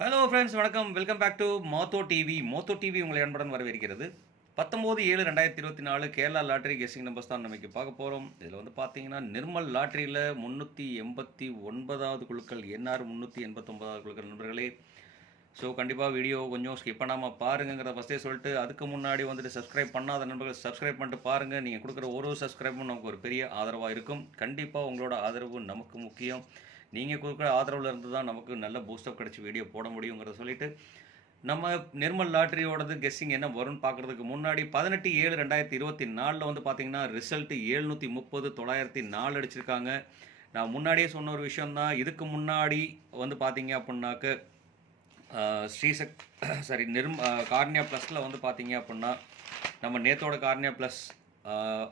Hello friends வணக்கம். Welcome back to Motho TV Motho TV உங்களை அன்புடன் வரவேற்கிறது. பத்தொம்போது ஏழு ரெண்டாயிரத்தி இருபத்தி நாலு கேரளா லாட்ரி கெஸ்டிங் நம்பர்ஸ் தான் நமக்கு பார்க்க போகிறோம் இதில் வந்து பார்த்தீங்கன்னா நிர்மல் லாட்ரியில் முந்நூற்றி எண்பத்தி ஒன்பதாவது குழுக்கள் என்ஆர் முந்நூற்றி எண்பத்தொன்பதாவது குழுக்கள் நண்பர்களே. ஸோ கண்டிப்பாக வீடியோ கொஞ்சம் ஸ்கிப் பண்ணாமல் பாருங்கிறத ஃபஸ்ட்டே சொல்லிட்டு அதுக்கு முன்னாடி வந்துட்டு சப்ஸ்கிரைப் பண்ணாத நண்பர்கள் சப்ஸ்கிரைப் பண்ணிட்டு பாருங்கள் நீங்கள் கொடுக்குற ஒரு சப்ஸ்கிரைபும் நமக்கு ஒரு பெரிய ஆதரவாக இருக்கும். கண்டிப்பாக உங்களோட ஆதரவு நமக்கு முக்கியம். நீங்கள் கொடுக்குற ஆதரவில் இருந்து தான் நமக்கு நல்ல பூஸ்டப் கிடச்சி வீடியோ போட முடியுங்கிறத சொல்லிட்டு நம்ம நிர்மல் லாட்ரியோடது கெஸ்ஸிங் என்ன வரும்னு பார்க்குறதுக்கு முன்னாடி பதினெட்டு ஏழு ரெண்டாயிரத்தி இருபத்தி நாலில் வந்து பார்த்தீங்கன்னா ரிசல்ட்டு ஏழ்நூற்றி முப்பது தொள்ளாயிரத்தி நாலு அடிச்சிருக்காங்க. நான் முன்னாடியே சொன்ன ஒரு விஷயந்தான் இதுக்கு முன்னாடி வந்து பார்த்தீங்க அப்படின்னாக்க ஸ்ரீசக் சாரி நிர்ம கார்னியா ப்ளஸில் வந்து பார்த்தீங்க அப்படின்னா நம்ம நேத்தோட கார்னியா ப்ளஸ்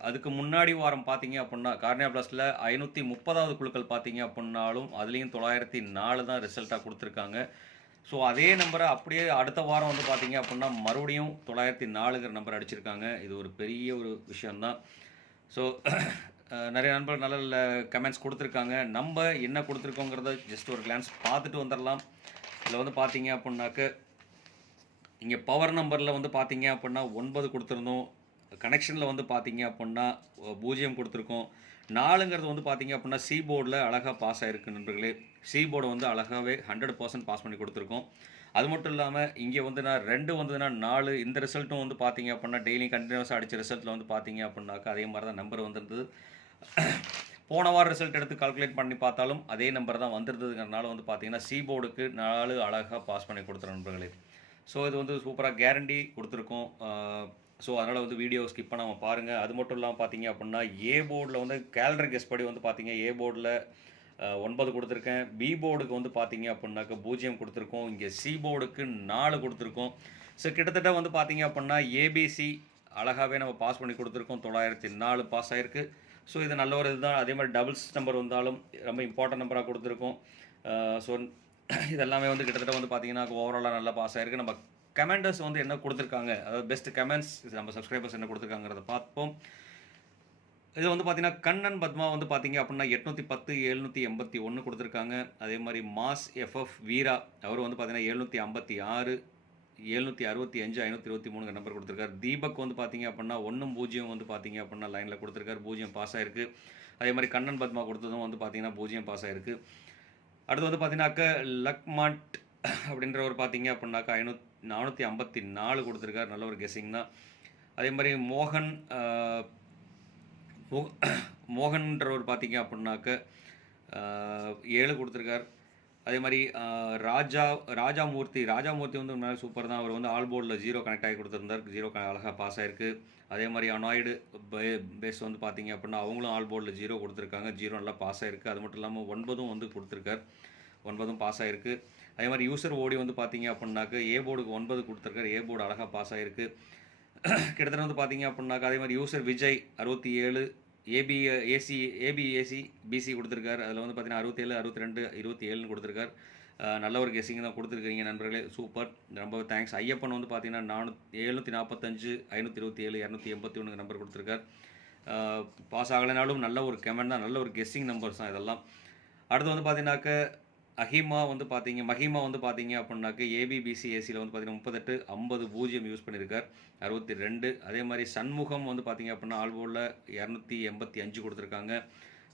அதுக்கு முன்னாடி வாரம் பார்த்தீங்க அப்படின்னா கார்னியா பிளாஸ்டில் ஐநூற்றி முப்பதாவது குழுக்கள் பார்த்தீங்க அப்படின்னாலும் அதுலேயும் தொள்ளாயிரத்தி நாலு தான் ரிசல்ட்டாக கொடுத்துருக்காங்க. ஸோ அதே நம்பரை அப்படியே அடுத்த வாரம் வந்து பார்த்தீங்க அப்படின்னா மறுபடியும் தொள்ளாயிரத்தி நாலுங்கிற நம்பர் அடிச்சிருக்காங்க. இது ஒரு பெரிய ஒரு விஷயந்தான் ஸோ நிறைய நண்பர்கள் நல்ல நல்ல கமெண்ட்ஸ் கொடுத்துருக்காங்க. நம்ம என்ன கொடுத்துருக்கோங்கிறத ஜஸ்ட் ஒரு கிளான்ஸ் பார்த்துட்டு வந்துடலாம் இதில் வந்து பார்த்தீங்க அப்படின்னாக்க இங்கே பவர் நம்பரில் வந்து பார்த்தீங்க அப்படின்னா ஒன்பது கொடுத்துருந்தோம். கனெக்ஷனில் வந்து பார்த்தீங்க அப்படின்னா பூஜ்ஜியம் கொடுத்துருக்கோம். நாலுங்கிறது வந்து பார்த்தீங்க அப்படின்னா சி போர்டில் அழகாக பாஸ் ஆகிருக்கு நண்பர்களே. சி வந்து அழகாகவே ஹண்ட்ரட் பர்சன்ட் பாஸ் பண்ணி கொடுத்துருக்கோம். அது மட்டும் இல்லாமல் இங்கே வந்து நான் ரெண்டு வந்ததுன்னா நாலு இந்த ரிசல்ட்டும் வந்து பார்த்தீங்க அப்படின்னா டெய்லி கண்டினியூஸாக அடித்த ரிசல்ட்டில் வந்து பார்த்தீங்க அப்படின்னாக்கா அதே மாதிரி தான் நம்பர் வந்திருந்தது. போன வாரம் ரிசல்ட் எடுத்து கால்குலேட் பண்ணி பார்த்தாலும் அதே நம்பர் தான் வந்துருந்ததுங்கிறனால வந்து பார்த்தீங்கன்னா சி போர்டுக்கு நாலு அழகாக பாஸ் பண்ணி கொடுத்துரு நண்பர்களே. ஸோ இது வந்து சூப்பராக கேரண்டி கொடுத்துருக்கோம். ஸோ அதனால் வந்து வீடியோ ஸ்கிப் பண்ணாமல் பாருங்கள் அது மட்டும் இல்லாமல் பார்த்தீங்க அப்படின்னா ஏ போர்டில் வந்து கேலண்டர் கெஸ் படி வந்து பார்த்தீங்க ஏ போர்டில் ஒன்பது கொடுத்துருக்கேன். பி போர்டுக்கு வந்து பார்த்தீங்க அப்படின்னாக்க பூஜ்ஜியம் கொடுத்துருக்கோம். இங்கே சி போர்டுக்கு நாலு கொடுத்துருக்கோம். ஸோ கிட்டத்தட்ட வந்து பார்த்தீங்க அப்படின்னா ஏபிசி அழகாகவே நம்ம பாஸ் பண்ணி கொடுத்துருக்கோம். தொள்ளாயிரத்தி நாலு பாஸ் ஆகிருக்கு ஸோ இது நல்ல ஒரு இதுதான். அதே மாதிரி டபுள்ஸ் நம்பர் வந்தாலும் ரொம்ப இம்பார்ட்டன்ட் நம்பராக கொடுத்துருக்கோம். ஸோ இதெல்லாமே வந்து கிட்டத்தட்ட வந்து பார்த்தீங்கன்னா ஓவராலாக நல்லா பாஸ் ஆகிருக்கு நம்ம கமெண்டர்ஸ் வந்து என்ன கொடுத்துருக்காங்க? அதாவது பெஸ்ட் கமெண்ட்ஸ் நம்ம சப்ஸ்கிரைபர்ஸ் என்ன கொடுத்துருக்காங்கிறத பார்ப்போம். இது வந்து பார்த்தீங்கன்னா கண்ணன் பத்மா வந்து பார்த்தீங்க அப்படின்னா எட்நூற்றி பத்து எழுநூற்றி எண்பத்தி ஒன்று கொடுத்துருக்காங்க. அதே மாதிரி மாஸ் எஃப்எஃப் வீரா அவர் வந்து பார்த்தீங்கன்னா எழுநூற்றி ஐம்பத்தி ஆறு எழுநூற்றி அறுபத்தி அஞ்சு ஐநூற்றி இருபத்தி மூணு நம்பர் கொடுத்துருக்காரு. தீபக் வந்து பார்த்தீங்க அப்படின்னா ஒன்றும் பூஜ்ஜியம் வந்து பார்த்தீங்க அப்படின்னா லைனில் கொடுத்துருக்காரு. பூஜ்ஜியம் பாஸ் ஆயிருக்கு. அதே மாதிரி கண்ணன் பத்மா கொடுத்ததும் வந்து பார்த்தீங்கன்னா பூஜ்ஜியம் பாஸ் ஆயிருக்கு. அடுத்து வந்து பார்த்தீங்கன்னாக்க லக்மாட் அப்படின்றவர் பார்த்தீங்க அப்படின்னாக்கா ஐநூற்றி நானூற்றி ஐம்பத்தி நாலு கொடுத்துருக்காரு. நல்ல ஒரு கெஸ்ஸிங் தான். அதே மாதிரி மோகன் மோகன்றவர் பார்த்தீங்க அப்படின்னாக்க ஏழு கொடுத்துருக்கார். அதே மாதிரி ராஜா ராஜாமூர்த்தி ராஜாமூர்த்தி வந்து உண்மையாக சூப்பர் தான். அவர் வந்து ஆல் போர்டில் ஜீரோ கனெக்ட் ஆகி கொடுத்துருந்தார். ஜீரோ அழகாக பாஸ் ஆயிருக்கு. அதே மாதிரி அனாய்டு பே பேஸ் வந்து பார்த்தீங்க அப்படின்னா அவங்களும் ஆல் போர்டில் ஜீரோ கொடுத்துருக்காங்க. ஜீரோ நல்லா பாஸ் ஆயிருக்கு. அது மட்டும் இல்லாமல் ஒன்பதும் வந்து கொடுத்துருக்கார். ஒன்பதும் பாஸ் ஆயிருக்கு. அதே மாதிரி யூசர் ஓடி வந்து பார்த்தீங்க அப்படின்னாக்க ஏ போர்டுக்கு ஒன்பது கொடுத்துருக்காரு. ஏ போர்டு அழகாக பாஸ் ஆகிருக்கு கிட்டத்தட்ட வந்து பார்த்தீங்க அப்படின்னாக்கா அதே மாதிரி யூசர் விஜய் அறுபத்தி ஏழு AB AC AB AC BC கொடுத்துருக்காரு. அதில் வந்து பார்த்தீங்கன்னா அறுபத்தேழு அறுபத்தி ரெண்டு இருபத்தி ஏழுன்னு கொடுத்துருக்காரு நல்ல ஒரு கெஸிங் தான் கொடுத்துருக்கீங்க நண்பர்களே. சூப்பர் ரொம்ப தேங்க்ஸ் ஐயப்பன் வந்து பார்த்தீங்கன்னா நானூற்றி எழுநூற்றி நாற்பத்தஞ்சு ஐநூற்றி இருபத்தி ஏழு இரநூத்தி எண்பத்தி ஒன்று நம்பர் கொடுத்துருக்கார் பாஸ் ஆகலைனாலும் நல்ல ஒரு கமெண்ட் தான் நல்ல ஒரு கெஸ்ஸிங் நம்பர்ஸ் தான் இதெல்லாம். அடுத்து வந்து பார்த்தீங்கன்னாக்க அஹிமா வந்து பார்த்தீங்க மஹிமா வந்து பார்த்தீங்க அப்படின்னாக்க ஏபிபிசி ஏசியில் வந்து பார்த்தீங்கன்னா முப்பத்தெட்டு ஐம்பது பூஜ்ஜியம் யூஸ் பண்ணியிருக்கார் அறுபத்தி ரெண்டு அதே மாதிரி சண்முகம் வந்து பார்த்தீங்க அப்படின்னா ஆல்போர்டில் இரநூத்தி எண்பத்தி அஞ்சு கொடுத்துருக்காங்க.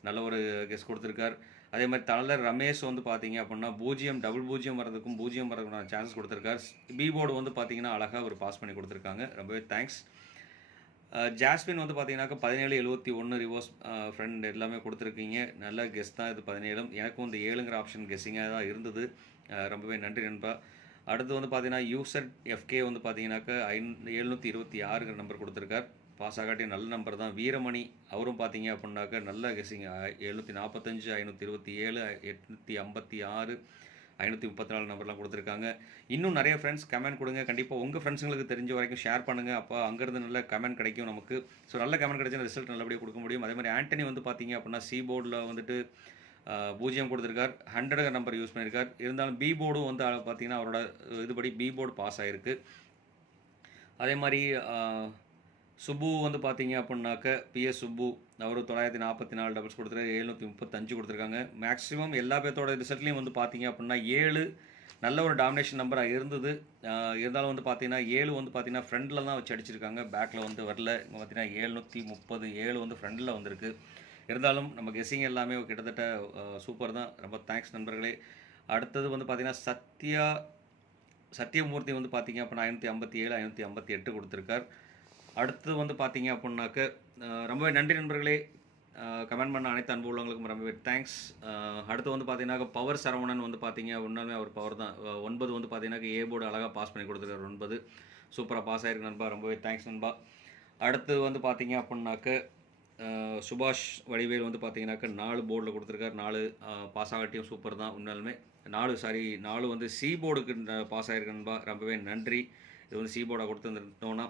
நல்ல ஒரு கெஸ் கொடுத்துருக்கார். அதே மாதிரி தலைவர் ரமேஷ் வந்து பார்த்தீங்க அப்படின்னா பூஜ்ஜியம் டபுள் பூஜ்ஜியம் வரதுக்கும் பூஜ்ஜியம் வரதுக்கான சான்ஸ் கொடுத்துருக்கார். பி போர்டு வந்து பார்த்தீங்கன்னா அழகாக ஒரு பாஸ் பண்ணி கொடுத்துருக்காங்க. ரொம்பவே தேங்க்ஸ் ஜாஸ்மின் வந்து பார்த்தீங்கன்னாக்கா பதினேழு எழுபத்தி ஒன்று ரிவர்ஸ் ஃப்ரெண்ட் எல்லாமே கொடுத்துருக்கீங்க. நல்ல கெஸ் தான் இது பதினேழும். எனக்கும் இந்த ஏழுங்கிற ஆப்ஷன் கெஸ்ஸிங்காக தான் இருந்தது. ரொம்பவே நன்றி நண்பா. அடுத்து வந்து பார்த்தீங்கன்னா யூசர் எஃப்கே வந்து பார்த்தீங்கன்னாக்கா ஐந் எழுநூற்றி இருபத்தி ஆறுங்கிற நம்பர் கொடுத்துருக்கார். பாஸ் ஆகாட்டி நல்ல நம்பர் தான். வீரமணி அவரும் பார்த்தீங்க அப்படின்னாக்கா நல்ல கெஸ்ஸிங் எழுநூற்றி நாற்பத்தஞ்சு ஐநூற்றி இருபத்தி ஏழு எட்நூற்றி ஐம்பத்தி ஆறு ஐநூற்றி முப்பத்தி நாலு நம்பர்லாம் கொடுத்துருக்காங்க. இன்னும் நிறைய ஃப்ரெண்ட்ஸ் கமெண்ட் கொடுங்க. கண்டிப்பாக உங்கள் ஃப்ரெண்ட்ஸுங்களுக்கு தெரிஞ்ச வரைக்கும் ஷேர் பண்ணுங்கள் அப்போ அங்கேருந்து நல்ல கமெண்ட் கிடைக்கும் நமக்கு. ஸோ நல்ல கமெண்ட் கிடைச்சா ரிசல்ட் நல்லபடியாக கொடுக்க முடியும். அதே மாதிரி ஆண்டனி வந்து பார்த்தீங்க அப்படின்னா சி போர்டில் வந்துட்டு பூஜ்ஜியம் கொடுத்துருக்கார். ஹண்ட்ரட் நம்பர் யூஸ் பண்ணியிருக்கார். இருந்தாலும் பி போர்டும் வந்து பார்த்தீங்கன்னா அவரோட இதுபடி பி போர்டு பாஸ் ஆகிருக்கு அதே மாதிரி சுப்பு வந்து பார்த்தீங்க அப்படின்னாக்க பிஎஸ் சுப்பு அவர் தொள்ளாயிரத்தி நாற்பத்தி நாலு டபுள்ஸ் கொடுத்துருக்காரு எழுநூற்றி முப்பத்தஞ்சு கொடுத்துருக்காங்க. மேக்ஸிமம் எல்லா பேர்த்தோட ரிசல்ட்லேயும் வந்து பார்த்தீங்க அப்படின்னா ஏழு நல்ல ஒரு டாமினேஷன் நம்பராக இருந்தது. இருந்தாலும் வந்து பார்த்தீங்கன்னா ஏழு வந்து பார்த்தீங்கன்னா ஃப்ரண்டில் தான் வச்சு அடிச்சிருக்காங்க. பேக்கில் வந்து வரல. இங்கே பார்த்தீங்கன்னா ஏழ்நூற்றி முப்பது ஏழு வந்து ஃப்ரண்டில் வந்திருக்கு. இருந்தாலும் நம்ம கெஸ்ஸிங் எல்லாமே கிட்டத்தட்ட சூப்பர் தான். ரொம்ப தேங்க்ஸ் நண்பர்களே. அடுத்தது வந்து பார்த்தீங்கன்னா சத்யா சத்யமூர்த்தி வந்து பார்த்தீங்க அப்படின்னா ஐநூற்றி ஐம்பத்தி ஏழு ஐநூற்றி ஐம்பத்தி எட்டு கொடுத்துருக்கார். அடுத்தது வந்து பார்த்தீங்க அப்படின்னாக்க ரொம்பவே நன்றி நண்பர்களே. கமெண்ட் பண்ண அனைத்து அன்பு உள்ளவங்களுக்கும் ரொம்பவே தேங்க்ஸ் அடுத்து வந்து பார்த்தீங்கன்னா பவர் சரவணன் வந்து பார்த்தீங்க உண்மையுமே அவர் பவர் தான். ஒன்பது வந்து பார்த்தீங்கன்னா ஏ போர்டு அழகாக பாஸ் பண்ணி கொடுத்துருக்காரு. ஒன்பது. சூப்பராக பாஸ் ஆயிருக்கு நண்பா. ரொம்பவே தேங்க்ஸ் நண்பா. அடுத்து வந்து பார்த்தீங்க அப்படின்னாக்க சுபாஷ் வடிவேல் வந்து பார்த்தீங்கன்னாக்க நாலு போர்டில் கொடுத்துருக்காரு. நாலு பாஸ் ஆகட்டியும் சூப்பர் தான் உண்மையாலுமே. நாலு சாரி நாலு வந்து சி போர்டுக்கு பாஸ் ஆயிருக்கு நண்பா. ரொம்பவே நன்றி. இது வந்து சி போர்டாக கொடுத்துருந்தோன்னா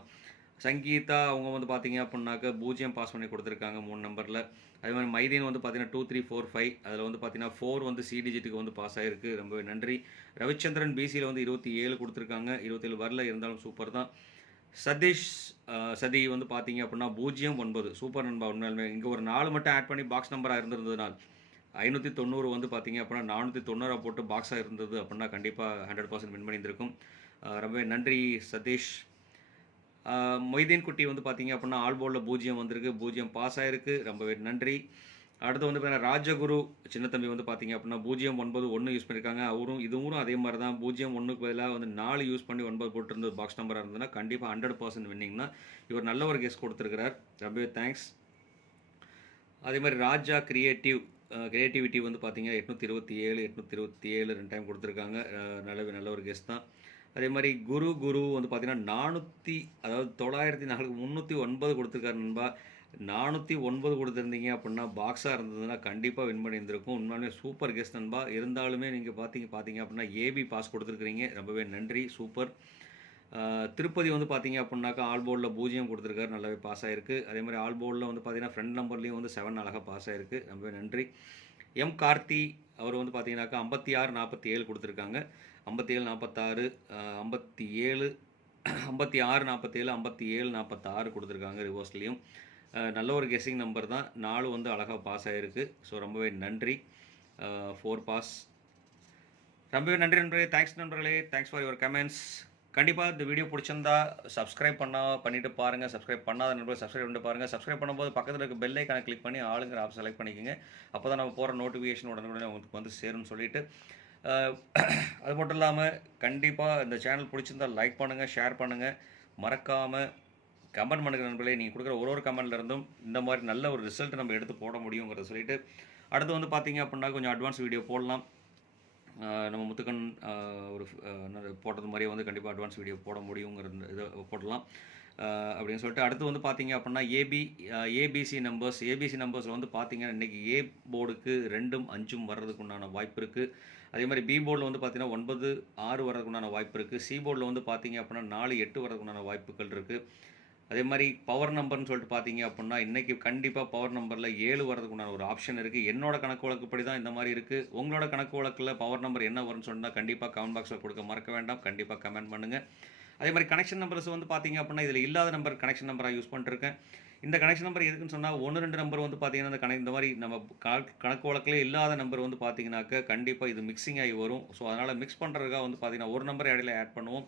சங்கீதா அவங்க வந்து பார்த்தீங்க அப்படின்னாக்க பூஜ்ஜியம் பாஸ் பண்ணி கொடுத்துருக்காங்க மூணு நம்பரில் அதே மாதிரி மைதீன் வந்து பார்த்தீங்கன்னா டூ த்ரீ ஃபோர் ஃபைவ் அதில் வந்து பார்த்தீங்கன்னா ஃபோர் வந்து சி டிஜிட்டுக்கு வந்து பாஸ் ஆகிருக்கு ரொம்பவே நன்றி. ரவிச்சந்திரன் பிசியில் வந்து இருபத்தி ஏழு கொடுத்துருக்காங்க. இருபத்தேழு வரல இருந்தாலும் சூப்பர் தான். சதீஷ் சதி வந்து பார்த்தீங்க அப்படின்னா பூஜ்ஜியம் ஒன்பது. சூப்பர் நண்பா உண்மையாலுமே. இங்கே ஒரு நாலு மட்டும் ஆட் பண்ணி பாக்ஸ் நம்பராக இருந்திருந்ததுனால். ஐநூற்றி தொண்ணூறு வந்து பார்த்தீங்க அப்படின்னா நானூற்றி தொண்ணூறாக போட்டு பாக்ஸாக இருந்தது அப்படின்னா கண்டிப்பாக ஹண்ட்ரட் பர்சன்ட் வின் பண்ணியிருந்திருக்கும். ரொம்பவே நன்றி சதீஷ். மொய்தீன் குட்டி வந்து பார்த்தீங்க அப்படின்னா ஆல் போர்டில் பூஜ்ஜியம் வந்திருக்கு. பூஜ்ஜியம் பாஸ் ஆயிருக்கு. ரொம்பவே நன்றி. அடுத்து வந்து பார்த்தீங்கன்னா ராஜகுரு சின்னத்தம்பி வந்து பார்த்தீங்க அப்படின்னா பூஜ்ஜியம் ஒன்பது ஒன்று யூஸ் பண்ணியிருக்காங்க அவரும் இதுவும் அதே மாதிரி தான் பூஜ்ஜியம் ஒன்றுக்கு பதிலாக வந்து நாலு யூஸ் பண்ணி ஒன்பது போட்டிருந்தது பாக்ஸ் நம்பராக இருந்ததுன்னா கண்டிப்பாக ஹண்ட்ரட் பர்சன்ட் வின்னிங்னா இவர் நல்ல ஒரு கெஸ் கொடுத்துருக்கிறார். ரொம்பவே தேங்க்ஸ் அதே மாதிரி ராஜா கிரியேட்டிவ் கிரியேட்டிவிட்டி வந்து பார்த்தீங்கன்னா எட்நூற்றி இருபத்தி ஏழு எட்நூற்றி இருபத்தி ஏழு ரெண்டு டைம் கொடுத்துருக்காங்க. நல்லவே நல்ல நல்ல ஒரு கெஸ் தான். அதே மாதிரி குரு குரு வந்து பார்த்தீங்கன்னா நானூற்றி அதாவது தொள்ளாயிரத்தி நாலுக்கு முந்நூற்றி ஒன்பது கொடுத்துருக்காரு நண்பா. நானூற்றி ஒன்பது கொடுத்துருந்தீங்க அப்படின்னா பாக்ஸாக இருந்ததுன்னா கண்டிப்பாக வின் பண்ணியிருந்திருக்கும். உண்மையாலுமே சூப்பர் கெஸ்ட் நண்பா. இருந்தாலுமே நீங்கள் பார்த்தீங்க பார்த்தீங்க அப்படின்னா ஏபி பாஸ் கொடுத்துருக்குறீங்க. ரொம்பவே நன்றி சூப்பர் திருப்பதி வந்து பார்த்தீங்க அப்படின்னாக்கா ஆல் போர்டில் பூஜ்ஜியம் கொடுத்துருக்காரு. நல்லாவே பாஸ் ஆகிருக்கு அதே மாதிரி ஆல் போர்டில் வந்து பார்த்தீங்கன்னா ஃப்ரெண்ட் நம்பர்லேயும் வந்து செவன் அழகாக பாஸ் ஆகிருக்கு ரொம்பவே நன்றி. எம் கார்த்தி அவர் வந்து பார்த்தீங்கன்னாக்கா ஐம்பத்தி ஆறு நாற்பத்தி ஏழு கொடுத்துருக்காங்க. ஐம்பத்தி ஏழு நாற்பத்தாறு ஐம்பத்தி ஏழு ஐம்பத்தி ஆறு நாற்பத்தேழு ஐம்பத்தி ஏழு நாற்பத்தாறு கொடுத்துருக்காங்க ரிவர்ஸ்லேயும் நல்ல ஒரு கெஸ்ஸிங் நம்பர் தான். நாலு வந்து அழகாக பாஸ் ஆகிருக்கு ஸோ ரொம்பவே நன்றி. ஃபோர் பாஸ் ரொம்பவே நன்றி நண்பர்களே. தேங்க்ஸ் நண்பர்களே. தேங்க்ஸ் ஃபார் யுவர் கமெண்ட்ஸ் கண்டிப்பாக இந்த வீடியோ பிடிச்சிருந்தா சப்ஸ்கிரைப் பண்ணா பண்ணிட்டு பாருங்கள் சப்ஸ்கிரைப் பண்ணாத நண்பர்கள் சப்ஸ்கிரைப் பண்ணிட்டு பாருங்கள் சப்ஸ்கிரைப் பண்ணும்போது பக்கத்தில் இருக்க பெல் ஐக்கான கிளிக் பண்ணி ஆளுங்கிற ஆப் செலக்ட் பண்ணிக்கோங்க. அப்போ தான் நம்ம போகிற நோட்டிஃபிகேஷன் உடனுக்குடனே உங்களுக்கு வந்து சேரும்னு சொல்லிட்டு அது மட்டும் இல்லாமல் கண்டிப்பாக இந்த சேனல் பிடிச்சிருந்தா லைக் பண்ணுங்கள் ஷேர் பண்ணுங்கள் மறக்காமல் கமெண்ட் பண்ணுங்க நண்பர்களே. நீங்கள் கொடுக்குற ஒரு ஒரு கமெண்ட்லேருந்தும் இந்த மாதிரி நல்ல ஒரு ரிசல்ட் நம்ம எடுத்து போட முடியுங்கிறத சொல்லிட்டு அடுத்து வந்து பார்த்தீங்க அப்படின்னா கொஞ்சம் அட்வான்ஸ் வீடியோ போடலாம். நம்ம முத்துக்கன் ஒரு போட்டது மாதிரியே வந்து கண்டிப்பாக அட்வான்ஸ் வீடியோ போட முடியுங்கிற இதை போடலாம். அப்படின்னு சொல்லிட்டு அடுத்து வந்து பார்த்தீங்க அப்படின்னா ஏபி ஏபிசி நம்பர்ஸ் ஏபிசி நம்பர்ஸில் வந்து பார்த்தீங்கன்னா இன்றைக்கி ஏ போர்டுக்கு ரெண்டும் அஞ்சும் வர்றதுக்கு உண்டான வாய்ப்பு இருக்குது அதே மாதிரி பி போர்டில் வந்து பார்த்தீங்கன்னா ஒன்பது ஆறு வர்றதுக்கு உண்டான வாய்ப்பு இருக்குது சி போர்டில் வந்து பார்த்தீங்க அப்படின்னா நாலு எட்டு வர்றதுக்கு உண்டான வாய்ப்புகள் இருக்குது அதே மாதிரி பவர் நம்பர்னு சொல்லிட்டு பார்த்தீங்க அப்படின்னா இன்றைக்கி கண்டிப்பாக பவர் நம்பரில் ஏழு வரதுக்கு உண்டான ஒரு ஆப்ஷன் இருக்குது என்னோட கணக்கு வழக்குப்படி தான் இந்த மாதிரி இருக்குது உங்களோட கணக்கு வழக்கில் பவர் நம்பர் என்ன வரும்னு சொன்னால் கண்டிப்பாக கமெண்ட் பாக்ஸில் கொடுக்க மறக்க வேண்டாம். கண்டிப்பாக கமெண்ட் பண்ணுங்கள் அதே மாதிரி கனெக்ஷன் நம்பர்ஸ் வந்து பார்த்தீங்க அப்படின்னா இதில் இல்லாத நம்பர் கனெக்ஷன் நம்பராக யூஸ் பண்ணிருக்கேன் இந்த கனெக்ஷன் நம்பர் எதுக்குன்னு சொன்னால் ஒன்று ரெண்டு நம்பர் வந்து பார்த்தீங்கன்னா இந்த கணக்கு இந்த மாதிரி நம்ம கணக்கு கணக்கு வழக்கிலே இல்லாத நம்பர் வந்து பார்த்தீங்கன்னாக்க கண்டிப்பாக இது மிக்சிங் ஆகி வரும். ஸோ அதனால் மிக்ஸ் பண்ணுறதுக்காக வந்து பார்த்தீங்கன்னா ஒரு நம்பர் இடையில ஆட் பண்ணுவோம்.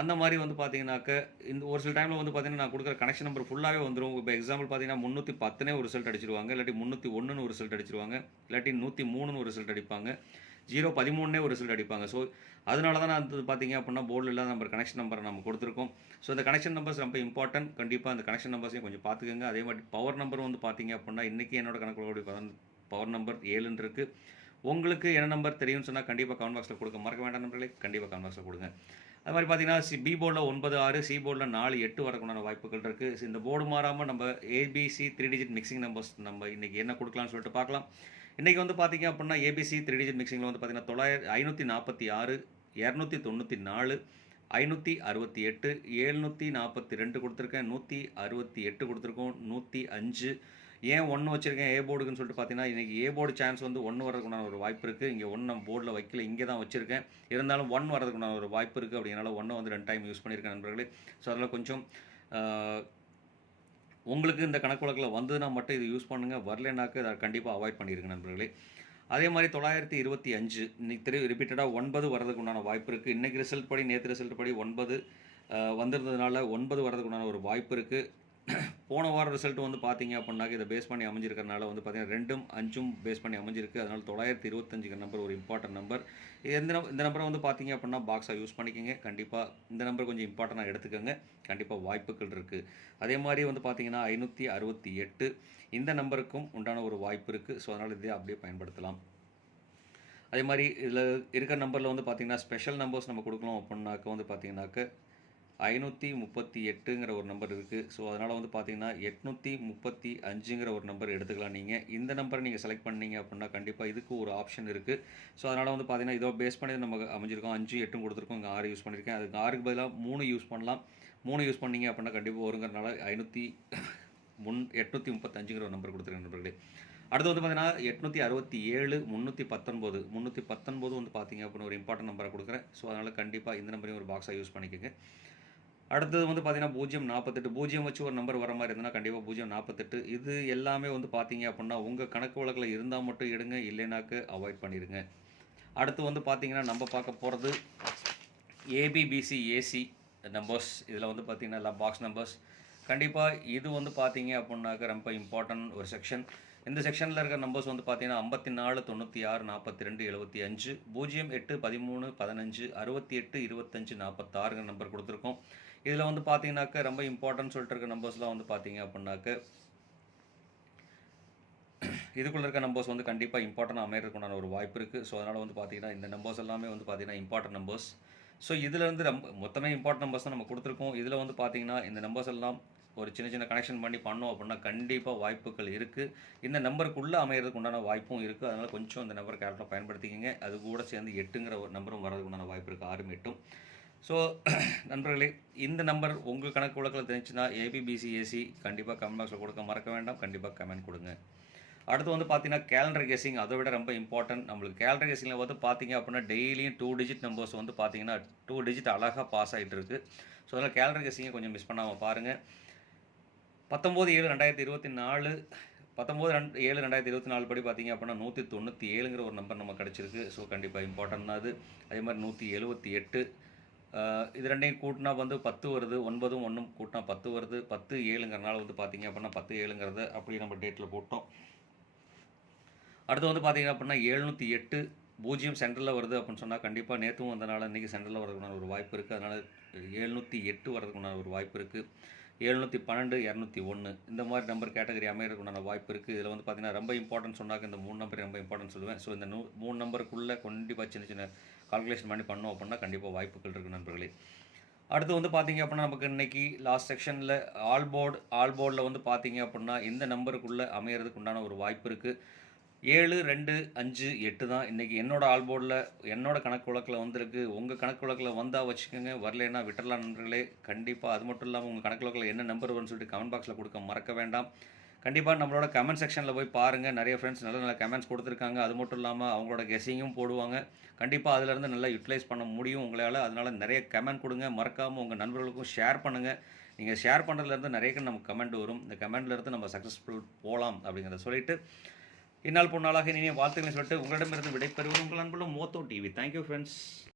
அந்த மாதிரி வந்து பார்த்தீங்கன்னாக்க இந்த ஒரு சில டைமில் வந்து பார்த்தீங்கன்னா நான் கொடுக்குற கனெக்ஷன் நம்பர் ஃபுல்லாகவே வந்துடும் இப்போ எக்ஸாம்பிள் பார்த்தீங்கன்னா முந்நூற்றி பத்துனே ஒரு ரிசல்ட் அடிச்சிருவாங்க. இல்லாட்டி முந்நூற்றி ஒன்றுன்னு ஒரு ரிசல்ட் அடிச்சிருவாங்க. இல்லாட்டி நூற்றி மூணுன்னு ஒரு ரிசல்ட் அடிப்பாங்க. ஜீரோ பதிமூணுனே ஒரு ரிசல்ட் அடிப்பாங்க. ஸோ அதனால தான் நான் வந்து பார்த்தீங்க அப்படின்னா போர்டில் இல்லாத நம்பர் கனெக்ஷன் நம்பரை நம்ம கொடுத்துருக்கோம். ஸோ அந்த கனெக்ஷன் நம்பர்ஸ் ரொம்ப இம்பார்ட்டன்ட் கண்டிப்பாக அந்த கனெக்ஷன் நம்பர்ஸையும் கொஞ்சம் பார்த்துக்கோங்க அதே மாதிரி பவர் நம்பர் வந்து பார்த்தீங்க அப்படின்னா இன்றைக்கி என்னோட கணக்கு பவர் நம்பர் ஏழுன்னு இருக்குது உங்களுக்கு என்ன நம்பர் தெரியும்னு சொன்னால் கண்டிப்பாக கமெண்ட் பாக்ஸில் கொடுக்க மறக்க வேண்டாம் நம்பர்களே கண்டிப்பாக கமெண்ட் பாக்ஸில் கொடுங்க. அது மாதிரி பார்த்தீங்கன்னா சி பி போர்டில் ஒன்பது ஆறு சி போர்டில் நாலு எட்டு வரக்குண்டான வாய்ப்புகள் இருக்குது இந்த போர்டு மாறாமல் நம்ம ABC three digit mixing numbers நம்ம இன்றைக்கி என்ன கொடுக்கலாம்னு சொல்லிட்டு பார்க்கலாம் இன்றைக்கி வந்து பார்த்தீங்க அப்படின்னா ஏபிசி த்ரீ டிஜிட் மிக்சிங்கில் வந்து பார்த்தீங்கன்னா தொள்ளாயிரத்தி ஐநூற்றி நாற்பத்தி ஆறு இரநூத்தி தொண்ணூற்றி நாலு ஐநூற்றி அறுபத்தி எட்டு எழுநூற்றி நாற்பத்தி ரெண்டு கொடுத்துருக்கேன் நூற்றி அறுபத்தி எட்டு கொடுத்துருக்கோம் நூற்றி அஞ்சு. ஏன் ஒன்று வச்சுருக்கேன் ஏ போர்டுக்குன்னு சொல்லிட்டு பார்த்தீங்கன்னா இன்றைக்கி ஏ போர்டு சான்ஸ் வந்து ஒன்று வரதுக்குண்டான ஒரு வாய்ப்பு இருக்குது இங்கே ஒன்று நம்ம போர்டில் வைக்கல இங்கே தான் வச்சுருக்கேன். இருந்தாலும் ஒன் வரதுக்குண்டான ஒரு வாய்ப்பு இருக்குது அப்படிங்கிறனால ஒன்றை வந்து ரெண்டு டைம் யூஸ் பண்ணியிருக்கேன் நண்பர்களே. ஸோ அதில் கொஞ்சம் உங்களுக்கு இந்த கணக்கு வழக்கில் வந்ததுன்னா மட்டும் இதை யூஸ் பண்ணுங்கள் வரலைனாக்க அதை கண்டிப்பாக அவாய்ட் பண்ணிடுங்க நண்பர்களே. அதே மாதிரி தொள்ளாயிரத்தி இருபத்தி அஞ்சு இன்னைக்கு தெரிய ரிப்பீட்டடாக ஒன்பது வரதுக்கு உண்டான வாய்ப்பு இருக்குது இன்றைக்கி ரிசல்ட் படி நேற்று ரிசல்ட் படி ஒன்பது வந்திருந்ததுனால ஒன்பது வரதுக்கு உண்டான ஒரு வாய்ப்பு இருக்குது போன வாரம் ரிசல்ட் வந்து பார்த்தீங்க அப்படின்னாக்க இதை பேஸ் பண்ணி அமைஞ்சிருக்கறனால வந்து பார்த்தீங்கன்னா ரெண்டும் அஞ்சும் பேஸ் பண்ணி அமைஞ்சிருக்கு. அதனால் தொள்ளாயிரத்தி இருபத்தஞ்சுக்கு நம்பர் ஒரு இம்பார்ட்டன்ட் நம்பர் எந்த இந்த நம்பரை வந்து பார்த்தீங்க அப்படின்னா பாக்ஸாக யூஸ் பண்ணிக்கோங்க. கண்டிப்பாக இந்த நம்பர் கொஞ்சம் இம்பார்ட்டண்ட்டாக எடுத்துக்கோங்க. கண்டிப்பாக வாய்ப்புகள் இருக்குது அதே மாதிரி வந்து பார்த்தீங்கன்னா ஐநூற்றி அறுபத்தி எட்டு இந்த நம்பருக்கும் உண்டான ஒரு வாய்ப்பு இருக்குது ஸோ அதனால் இதே அப்படியே பயன்படுத்தலாம். அதே மாதிரி இதில் இருக்கிற நம்பரில் வந்து பார்த்தீங்கன்னா ஸ்பெஷல் நம்பர்ஸ் நம்ம கொடுக்கணும் அப்படின்னாக்க வந்து பார்த்தீங்கன்னாக்க ஐநூற்றி முப்பத்தி எட்டுங்கிற ஒரு நம்பர் இருக்குது ஸோ அதனால் வந்து பார்த்தீங்கன்னா எட்நூற்றி முப்பத்தி அஞ்சுங்கிற ஒரு நம்பர் எடுத்துக்கலாம் நீங்கள் இந்த நம்பரை நீங்கள் செலக்ட் பண்ணீங்க அப்படின்னா கண்டிப்பாக இதுக்கு ஒரு ஆப்ஷன் இருக்குது ஸோ அதனால் வந்து பார்த்தீங்கன்னா இதோ பேஸ் பண்ணி நம்ம அமைஞ்சிருக்கோம். அஞ்சு எட்டும் கொடுத்துருக்கோம். இங்கே ஆறு யூஸ் பண்ணியிருக்கேன் அதுக்கு ஆறுக்கு பதிலாக மூணு யூஸ் பண்ணலாம். மூணு யூஸ் பண்ணீங்க அப்படின்னா கண்டிப்பாக வருங்கிறனால ஐநூற்றி முன் எட்நூற்றி முப்பத்தஞ்சுங்கிற ஒரு நம்பர் கொடுத்துருக்கேன் நண்பர்களே. அடுத்து வந்து பார்த்தீங்கன்னா எட்நூற்றி அறுபத்தி ஏழு முந்நூற்றி பத்தொன்பது. முந்நூற்றி பத்தொன்பது வந்து பார்த்தீங்க அப்படின்னு ஒரு இம்பார்ட்டன்ட் நம்பரை கொடுக்குறேன். ஸோ அதனால் கண்டிப்பாக இந்த நம்பரையும் ஒரு பாக்ஸாக யூஸ் பண்ணிக்கோங்க. அடுத்தது வந்து பார்த்தீங்கன்னா பூஜ்ஜியம் நாற்பத்தெட்டு பூஜ்ஜியம் வச்சு ஒரு நம்பர் வர மாதிரி இருந்ததுன்னா கண்டிப்பாக பூஜ்ஜியம் நாற்பத்தெட்டு இது எல்லாமே வந்து பார்த்தீங்க அப்படின்னா உங்கள் கணக்கு வழக்கில் இருந்தால் மட்டும் எடுங்க இல்லைனாக்க அவாய்ட் பண்ணிடுங்க. அடுத்து வந்து பார்த்தீங்கன்னா நம்ம பார்க்க போகிறது ஏபிபிசி ஏசி நம்பர்ஸ் இதில் வந்து பார்த்தீங்கன்னா எல்லா பாக்ஸ் நம்பர்ஸ் கண்டிப்பாக இது வந்து பார்த்தீங்க அப்படின்னாக்க ரொம்ப இம்பார்ட்டன்ட் ஒரு செக்ஷன் இந்த செக்ஷனில் இருக்கிற நம்பர்ஸ் வந்து பார்த்தீங்கன்னா ஐம்பத்தி நாலு தொண்ணூற்றி ஆறு நாற்பத்தி ரெண்டு எழுபத்தி அஞ்சு பூஜ்ஜியம் எட்டு பதிமூணு பதினஞ்சு அறுபத்தி எட்டு இருபத்தஞ்சு நாற்பத்தாறுங்கிற நம்பர் கொடுத்துருக்கோம். இதில் வந்து பார்த்தீங்கன்னாக்க ரொம்ப இம்பார்ட்டன்ட் சொல்லிட்டு இருக்க நம்பர்ஸ்லாம் வந்து பார்த்தீங்க அப்படின்னாக்க இதுக்குள்ள இருக்க நம்பர்ஸ் வந்து கண்டிப்பாக இம்பார்ட்டன்ட் அமையறதுக்குண்டான ஒரு வாய்ப்பு இருக்குது ஸோ அதனால் வந்து பார்த்தீங்கன்னா இந்த நம்பர்ஸ் எல்லாமே வந்து பார்த்தீங்கன்னா இம்பார்ட்டன்ட் நம்பர்ஸ் ஸோ இதுலேருந்து ரொம்ப மொத்தமே இம்பார்ட்டன்ட் நம்பர்ஸ் தான் நம்ம கொடுத்துருக்கோம். இதில் வந்து பார்த்தீங்கன்னா இந்த நம்பர்ஸ் எல்லாம் ஒரு சின்ன சின்ன கனெக்ஷன் பண்ணி பண்ணோம் அப்படின்னா கண்டிப்பாக வாய்ப்புகள் இருக்குது இந்த நம்பருக்குள்ளே அமையிறதுக்கு உண்டான வாய்ப்பும் இருக்குது அதனால் கொஞ்சம் இந்த நம்பர் கேரக்டராக பயன்படுத்திக்கிங்க. அது கூட சேர்ந்து எட்டுங்கிற ஒரு நம்பரும் வர்றதுக்கு உண்டான வாய்ப்பு இருக்குது ஆறு எட்டும். ஸோ நண்பர்களே இந்த நம்பர் உங்கள் கணக்கு உலகத்தில் தெரிஞ்சுன்னா ஏபிபிசி ஏசி கண்டிப்பாக கமெண்ட் பாக்ஸில் கொடுக்க மறக்க வேண்டாம். கண்டிப்பாக கமெண்ட் கொடுங்க. அடுத்து வந்து பார்த்தீங்கன்னா கேலண்டர் கெஸிங் அதை விட ரொம்ப இம்பார்ட்டன்ட் நம்மளுக்கு கேலண்டர் கெஸிங்கில் வந்து பார்த்தீங்க அப்படின்னா டெய்லியும் டூ டிஜிட் நம்பர்ஸ் வந்து பார்த்தீங்கன்னா டூ டிஜிட் அழகாக பாஸ் ஆகிட்டு இருக்குது ஸோ அதனால் கேலண்டர் கெஸிங்கை கொஞ்சம் மிஸ் பண்ணாமல் பாருங்கள் பத்தொம்போது ஏழு ரெண்டாயிரத்தி இருபத்தி நாலு பத்தொம்போது ரெண்டு ஏழு ரெண்டாயிரத்தி இருபத்தி நாலு படி பார்த்தீங்க அப்படின்னா நூற்றி தொண்ணூற்றி ஏழுங்கிற ஒரு நம்பர் நம்ம கிடச்சிருக்கு. ஸோ கண்டிப்பாக இம்பார்ட்டன் தான் அது. அதே மாதிரி நூற்றி எழுபத்தி எட்டு இது ரெண்டையும் கூட்டினா வந்து பத்து வருது ஒன்பதும் ஒன்றும் கூட்டினா பத்து வருது பத்து ஏழுங்கிறனால வந்து பார்த்தீங்க அப்படின்னா பத்து ஏழுங்கிறத அப்படி நம்ம டேட்டில் போட்டோம். அடுத்து வந்து பார்த்தீங்க அப்படின்னா எழுநூற்றி எட்டு பூஜ்ஜியம் சென்டரில் வருது அப்படின்னு சொன்னால் கண்டிப்பாக நேற்றும் வந்தனால இன்றைக்கி சென்டரில் வரதுக்குண்டான ஒரு வாய்ப்பு இருக்குது அதனால் எழுநூற்றி எட்டு வரதுக்குண்டான ஒரு வாய்ப்பு இருக்குது எழுநூற்றி பன்னெண்டு இரநூத்தி ஒன்று இந்த மாதிரி நம்பர் கேட்டகரி அமையறதுக்குண்டான வாய்ப்பு இருக்குது இதில் வந்து பார்த்தீங்கன்னா ரொம்ப இம்பார்ட்டன்ட் சொன்னாக்க இந்த மூணு நம்பர் ரொம்ப இம்பார்ட்டன்ட் சொல்லுவேன். ஸோ இந்த நூ மூணு நம்பருக்குள்ளே கண்டிப்பாக சின்ன சின்ன கால்குலேஷன் பண்ணி பண்ணோம் அப்படின்னா கண்டிப்பாக வாய்ப்புகள் இருக்குது நண்பர்களே. அடுத்து வந்து பார்த்தீங்க அப்படின்னா நமக்கு இன்னைக்கு லாஸ்ட் செக்ஷனில் ஆல் போர்டு ஆல் போர்டில் வந்து பார்த்தீங்க அப்படின்னா இந்த நம்பருக்குள்ளே அமையிறதுக்கு உண்டான ஒரு வாய்ப்பு இருக்குது ஏழு ரெண்டு அஞ்சு எட்டு தான். இன்றைக்கி என்னோட ஆல்போர்டில் என்னோடய கணக்கு வழக்கில் வந்திருக்கு. உங்கள் கணக்கு வழக்கில் வந்தால் வச்சுக்கோங்க. வரலன்னா விட்டுறலாம் நண்பர்களே. கண்டிப்பாக அது மட்டும் இல்லாமல் உங்கள் கணக்கு வழக்கில் என்ன நம்பர் வரும்னு சொல்லிட்டு கமெண்ட் பாக்ஸில் கொடுக்க மறக்க வேண்டாம். கண்டிப்பாக நம்மளோட கமெண்ட் செக்ஷனில் போய் பாருங்கள் நிறைய ஃப்ரெண்ட்ஸ் நல்ல நல்ல கமெண்ட்ஸ் கொடுத்துருக்காங்க. அது மட்டும் இல்லாமல் அவங்களோட கெஸிங்கும் போடுவாங்க. கண்டிப்பாக அதிலேருந்து நல்லா யூட்டிலைஸ் பண்ண முடியும் உங்களால். அதனால் நிறைய கமெண்ட் கொடுங்க. மறக்காமல் உங்கள் நண்பர்களுக்கும் ஷேர் பண்ணுங்கள் நீங்கள் ஷேர் பண்ணுறதுலேருந்து நிறைய நமக்கு கமெண்ட் வரும். இந்த கமெண்ட்லேருந்து நம்ம சக்ஸஸ்ஃபுல் போகலாம் அப்படிங்கிறத சொல்லிவிட்டு இந்நாள் பொன்னாளாக இனிய வாழ்த்துக்களை சொல்லிட்டு உங்களிடமிருந்து விடைபெறுவது உங்கள் அன்புள்ள மோத்தோ டிவி. Thank you friends